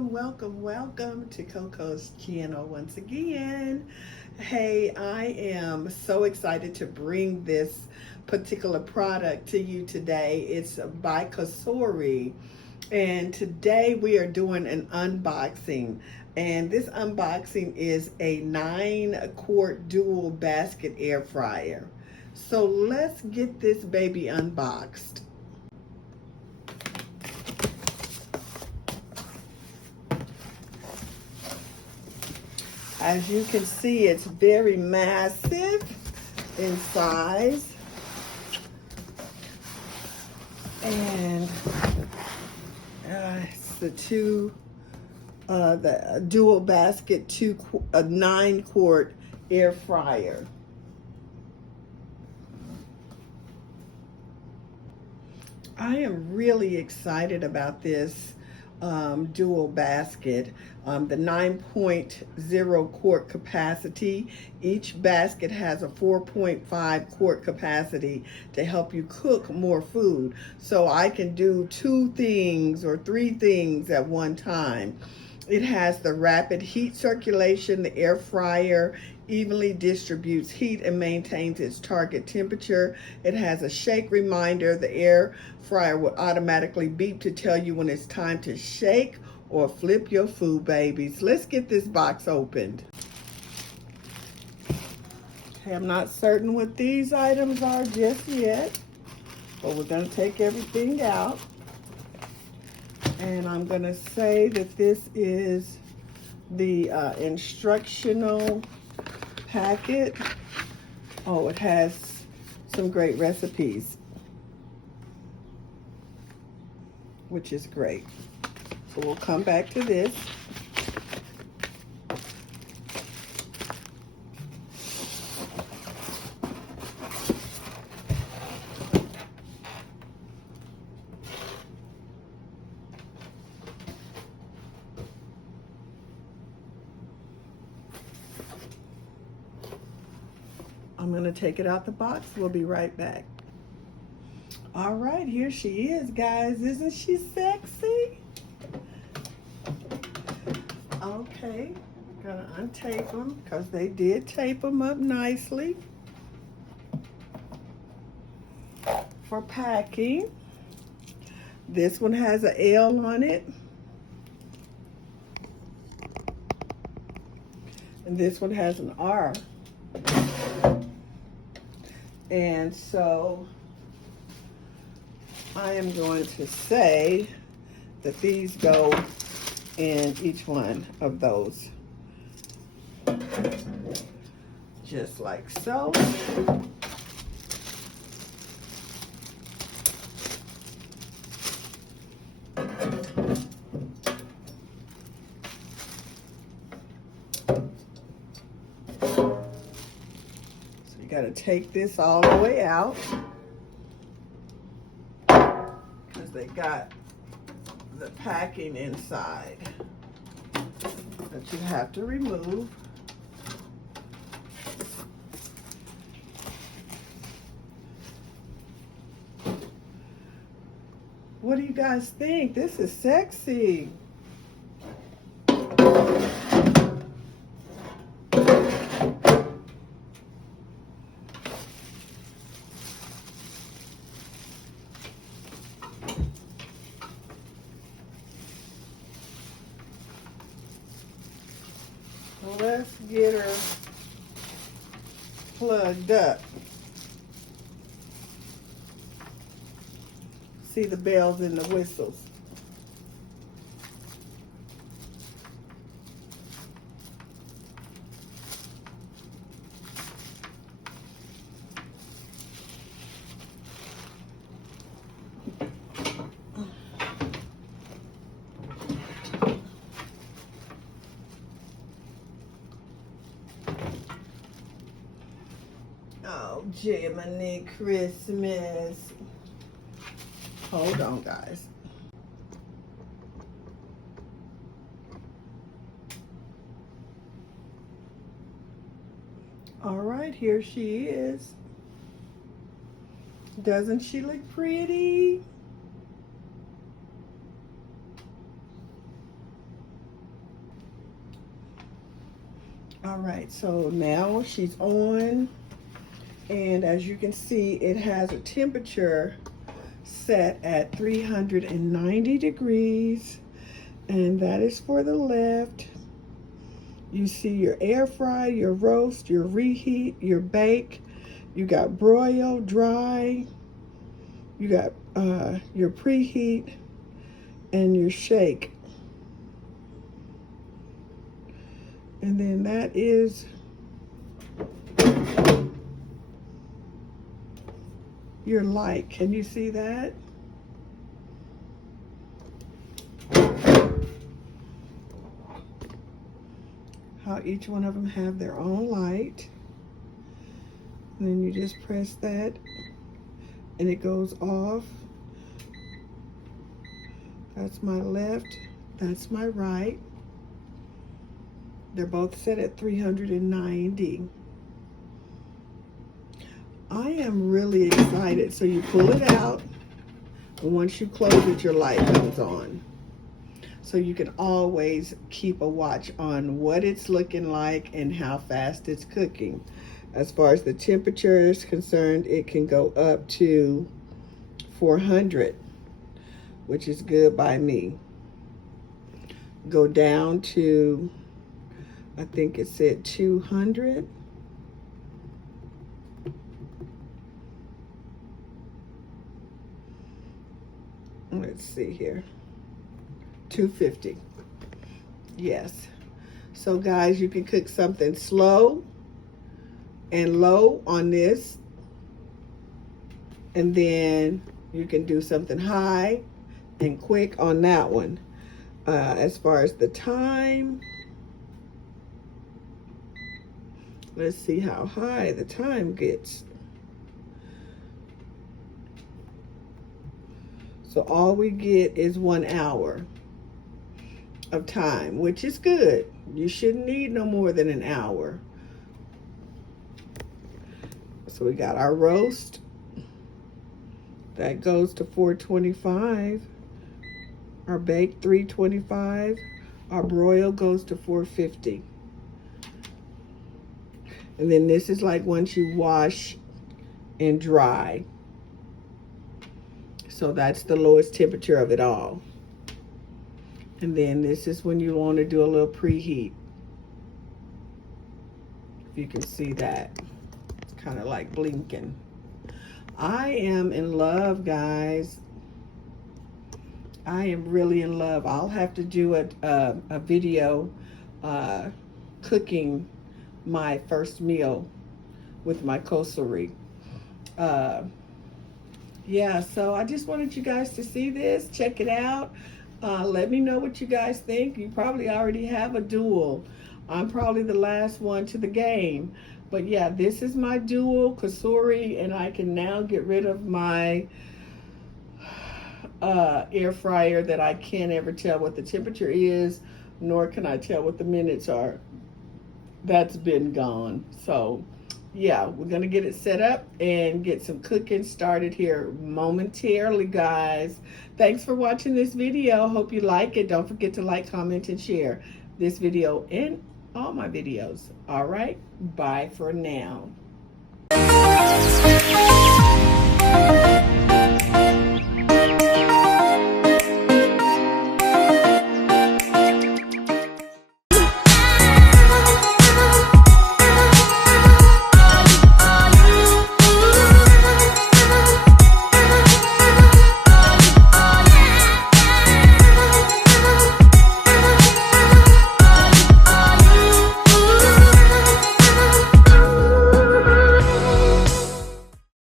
welcome to Coco's channel once again. Hey, I am so excited to bring this particular product to you today. It's by Kasori, and today we are doing an unboxing. And this unboxing is a 9-quart dual basket air fryer. So let's get this baby unboxed. As you can see, it's very massive in size. And it's the dual basket 9-quart air fryer. I am really excited about this dual basket. The 9.0 quart capacity. Each basket has a 4.5 quart capacity to help you cook more food. So I can do 2 things or 3 things at one time. It has the rapid heat circulation. The air fryer evenly distributes heat and maintains its target temperature. It has a shake reminder. The air fryer will automatically beep to tell you when it's time to shake or flip your food, babies. Let's get this box opened. Okay, I'm not certain what these items are just yet, but we're going to take everything out. And I'm going to say that this is the instructional packet. Oh, it has some great recipes, which is great. So we'll come back to this. I'm going to take it out the box. We'll be right back. All right, here she is, guys. Isn't she sexy? Okay, gonna untape them because they did tape them up nicely for packing. This one has an L on it. And this one has an R. And so I am going to say that these go in each one of those. Just like so. Got to take this all the way out because they got the packing inside that you have to remove. What do you guys think? This is sexy. Let's get her plugged up. See the bells and the whistles. Oh, Jiminy Christmas. Hold on, guys. All right, here she is. Doesn't she look pretty? All right, so now she's on, and as you can see, it has a temperature set at 390 degrees, and that is for the left. You see your air fry, your roast, your reheat, your bake. You got broil, dry. You got your preheat and your shake. And then that is your light. Can you see that? How each one of them have their own light. And then you just press that and it goes off. That's my left, that's my right. They're both set at 390. I am really excited. So you pull it out, and once you close it, your light comes on. So you can always keep a watch on what it's looking like and how fast it's cooking. As far as the temperature is concerned, it can go up to 400, which is good by me. Go down to, I think it said 200. Let's see here. 250. Yes. So guys, you can cook something slow and low on this, and then you can do something high and quick on that one. As far as the time, let's see how high the time gets. So all we get is 1 hour of time, which is good. You shouldn't need no more than an hour. So we got our roast. That goes to 425. Our bake, 325. Our broil goes to 450. And then this is like once you wash and dry. So that's the lowest temperature of it all. And then this is when you want to do a little preheat. If you can see that. It's kind of like blinking. I am in love, guys. I am really in love. I'll have to do a video cooking my first meal with my kosuri. Yeah, so I just wanted you guys to see this, check it out. Let me know what you guys think. You probably already have a dual. I'm probably the last one to the game. But yeah, this is my dual kosuri, and I can now get rid of my air fryer that I can't ever tell what the temperature is, nor can I tell what the minutes are. That's been gone. So yeah, we're gonna get it set up and get some cooking started here momentarily, guys. Thanks for watching this video. Hope you like it. Don't forget to like, comment, and share this video and all my videos. All right, bye for now.